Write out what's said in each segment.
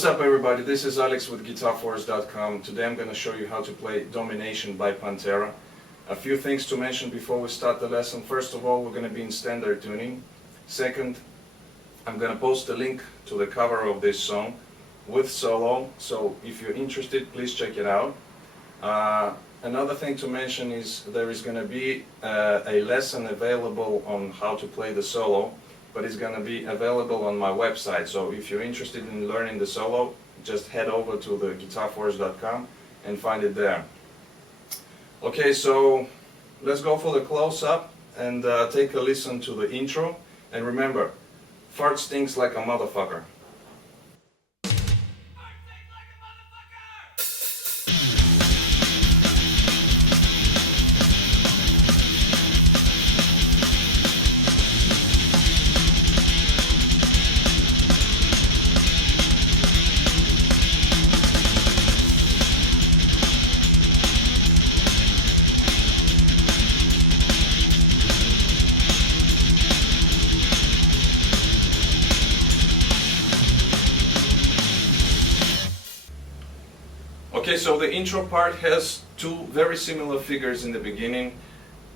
What's up everybody, this is Alex with GuitarForce.com. Today I'm going to show you how to play Domination by Pantera. A few things to mention before we start the lesson. First of all, we're going to be in standard tuning. Second, I'm going to post a link to the cover of this song with solo, so if you're interested, please check it out. Another thing to mention is there is going to be a lesson available on how to play the solo, but it's going to be available on my website. So if you're interested in learning the solo, just head over to the GuitarForce.com and find it there. Okay, so let's go for the close-up and take a listen to the intro. And remember, fart stinks like a motherfucker. Okay, so the intro part has two very similar figures in the beginning.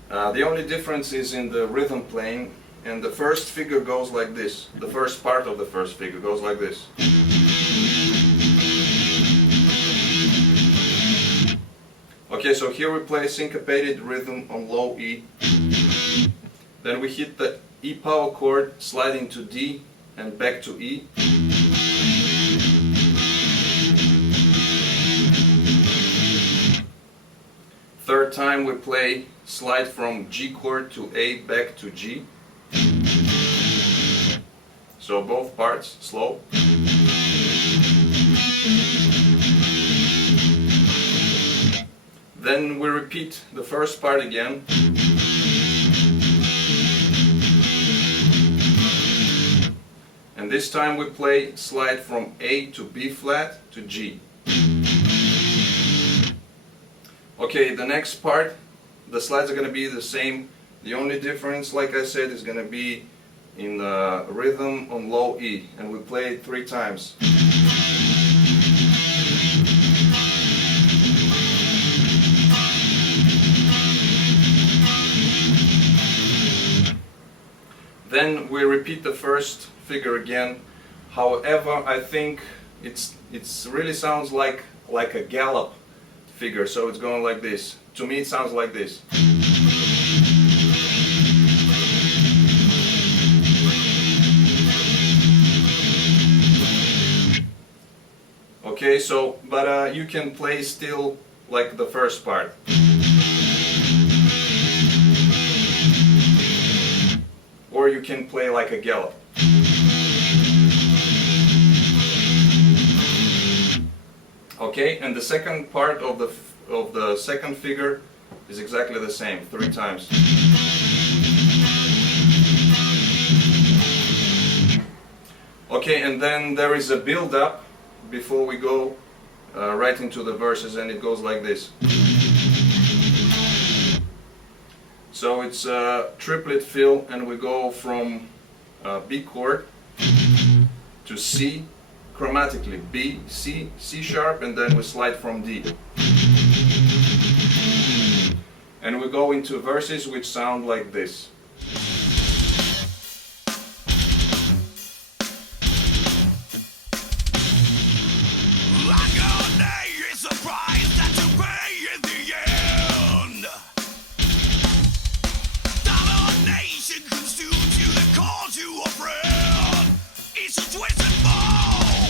The only difference is in the rhythm playing, and the first figure goes like this. The first part of the first figure goes like this. Okay, so here we play syncopated rhythm on low E. Then we hit the E power chord, sliding to D and back to E. Third time we play slide from G chord to A back to G. So both parts slow. Then we repeat the first part again. And this time we play slide from A to B flat to G. Okay, the next part, the slides are going to be the same. The only difference, like I said, is going to be in rhythm on low E, and we play it 3 times. Then we repeat the first figure again. However, I think it's really sounds like a gallop figure, so it's going like this. To me it sounds like this. Okay, so but you can play still like the first part. Or you can play like a gallop. Okay, and the second part of the second figure is exactly the same, 3 times. Okay, and then there is a build-up before we go right into the verses, and it goes like this. So it's a triplet fill, and we go from B chord to C, chromatically B, C, C sharp, and then we slide from D. And we go into verses which sound like this. Domination comes to the call to a friend. It's a twisted fall.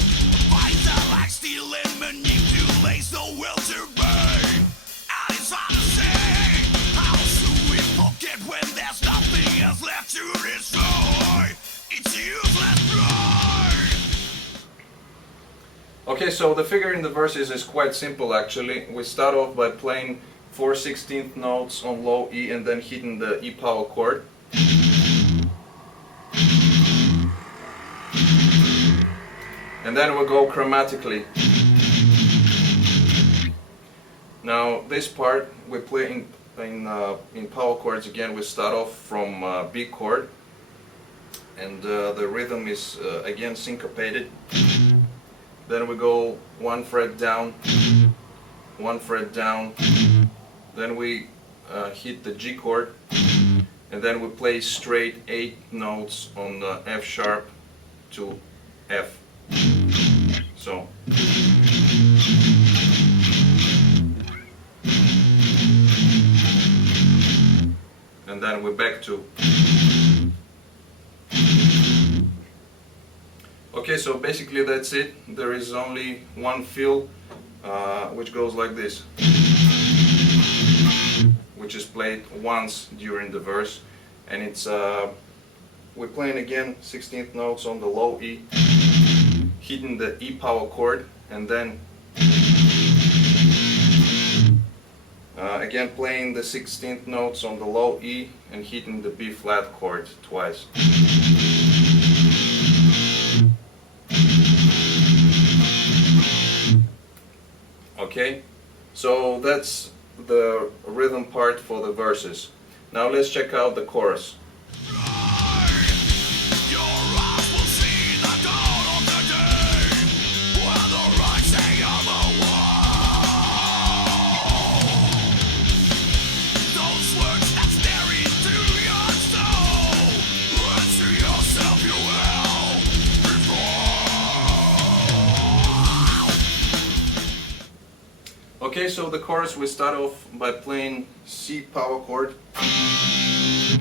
Fights are like steel and manipulates the will to burn. And it's hard to say how soon we forget when there's nothing else left to destroy. It's useless pride. Okay, so the figure in the verses is quite simple actually. We start off by playing 4/16 notes on low E and then hitting the E power chord. And then we go chromatically. Now this part we play in power chords again. We start off from B chord, and the rhythm is again syncopated. then we go 1 fret down, 1 fret down, then we hit the G chord, and then we play straight 8 notes on the F sharp to F. So and then we're back to. Okay, so basically that's it. There is only one fill which goes like this, which is played once during the verse, and it's we're playing again 16th notes on the low E, hitting the E power chord, and then again playing the 16th notes on the low E and hitting the B flat chord twice. Okay, so that's the rhythm part for the verses. Now let's check out the chorus. Okay, so the chorus, we start off by playing C power chord,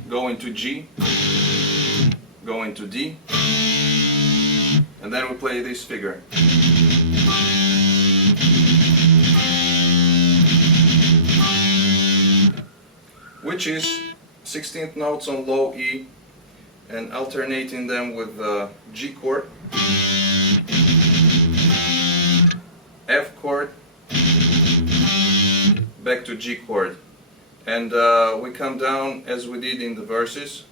go into G, go into D, and then we play this figure. Which is 16th notes on low E and alternating them with the G chord, F chord, back to G chord, and we come down as we did in the verses,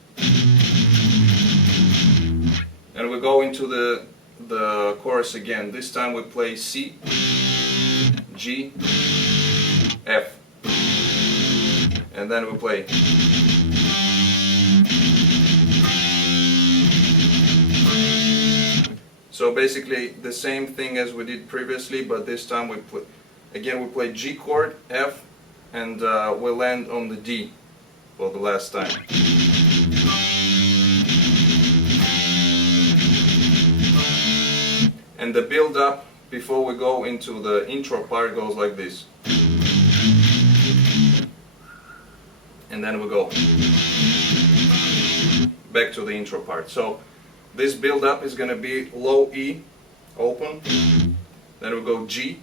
and we go into the chorus again. This time we play C, G, F, and then we play. So basically the same thing as we did previously, but this time we play. Again, we play G chord, F, and we land on the D for the last time. And the build up before we go into the intro part goes like this. And then we go back to the intro part. So this build up is going to be low E, open, then we go G,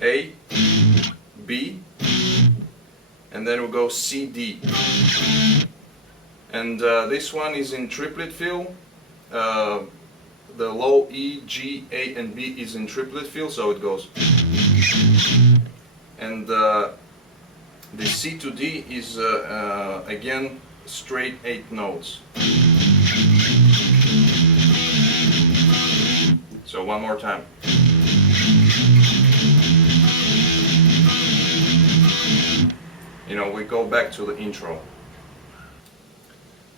A, B, and then we'll go C, D. And this one is in triplet fill. The low E, G, A, and B is in triplet fill, so it goes. And the C to D is again straight 8 notes. So one more time. You know, we go back to the intro.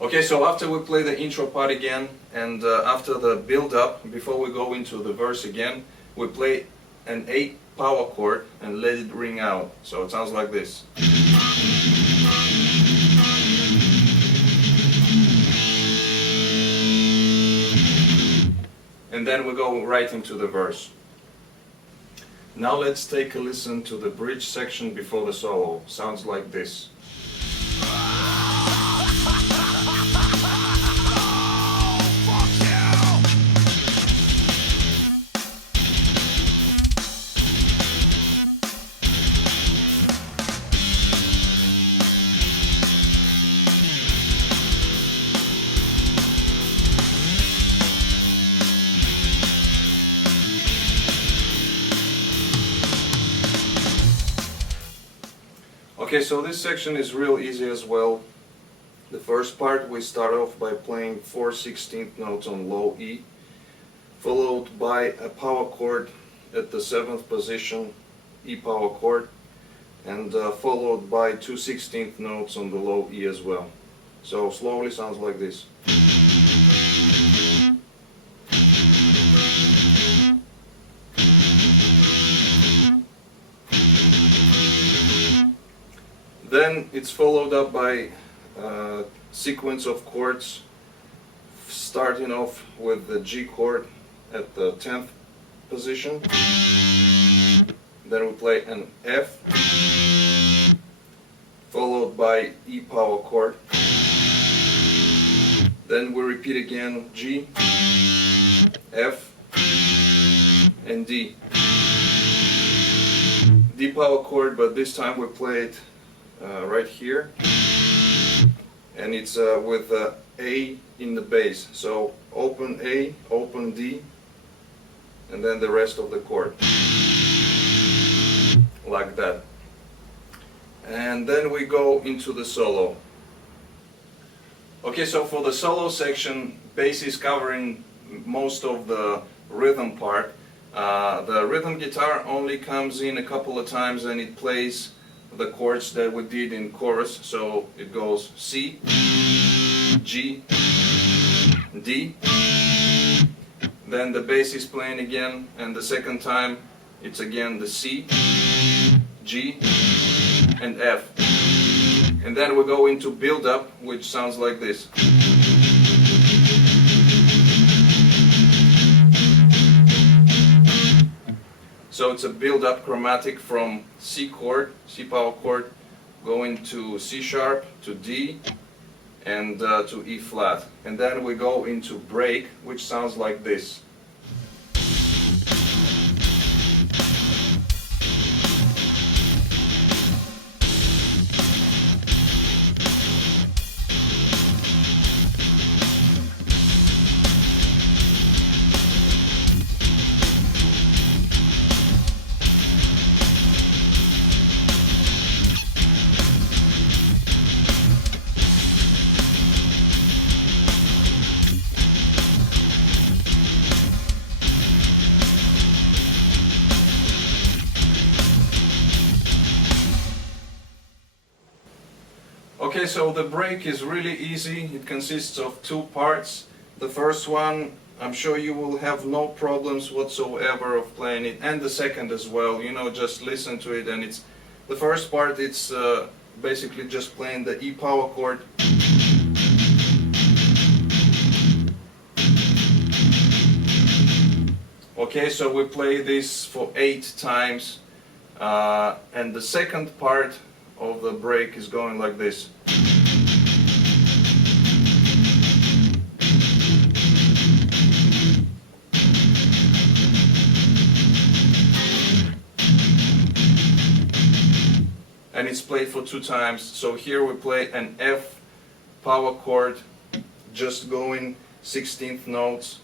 Okay, so after we play the intro part again, and after the build up, before we go into the verse again, we play an 8 power chord and let it ring out. So it sounds like this. And then we go right into the verse. Now let's take a listen to the bridge section before the solo. Sounds like this. Okay, so this section is real easy as well. The first part, we start off by playing 4 16th notes on low E, followed by a power chord at the 7th position, E power chord, and followed by 2 16th notes on the low E as well. So slowly sounds like this. it's followed up by a sequence of chords, starting off with the G chord at the 10th position. Then we play an F, followed by E power chord. Then we repeat again G, F, and D. D power chord, but this time we play it right here, and it's with A in the bass. So open A, open D, and then the rest of the chord, like that. And then we go into the solo. Okay, so for the solo section, bass is covering most of the rhythm part. The rhythm guitar only comes in a couple of times and it plays the chords that we did in chorus. So it goes C, G, D. Then the bass is playing again, and the second time it's again the C, G, and F. And then we go into build-up, which sounds like this. So it's a build-up chromatic from C chord, C power chord, going to C sharp, to D, and to E flat. And then we go into break, which sounds like this. Okay, so the break is really easy. It consists of two parts. The first one, I'm sure you will have no problems whatsoever of playing it, and the second as well. You know, just listen to it, and it's the first part. It's basically just playing the E power chord. Okay, so we play this for 8 times, and the second part of the break is going like this. And it's played for 2 times. So here we play an F power chord, just going 16th notes,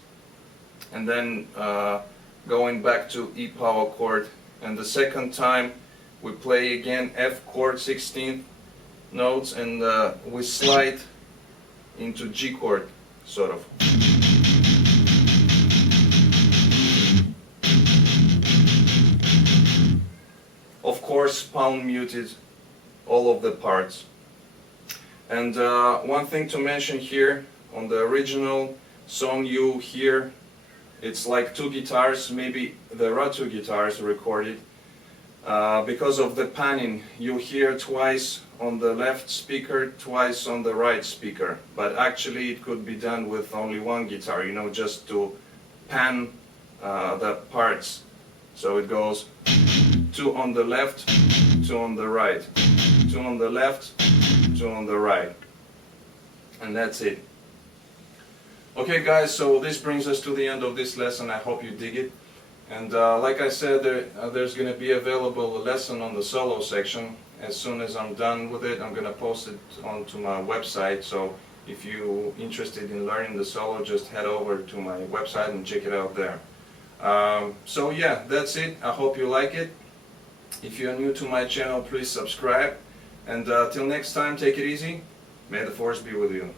and then going back to E power chord. And the second time we play again F chord 16th notes, and we slide into G chord, sort of. Of course, palm muted all of the parts. And one thing to mention here, on the original song you hear, it's like 2 guitars, maybe there are 2 guitars recorded. Because of the panning, you hear twice on the left speaker, twice on the right speaker. But actually it could be done with only 1 guitar, you know, just to pan the parts. So it goes 2 on the left, 2 on the right, 2 on the left, 2 on the right. And that's it. Okay guys, so this brings us to the end of this lesson. I hope you dig it. And like I said, there's going to be available a lesson on the solo section. As soon as I'm done with it, I'm going to post it onto my website. So if you're interested in learning the solo, just head over to my website and check it out there. So yeah, that's it. I hope you like it. If you're new to my channel, please subscribe. And till next time, take it easy. May the force be with you.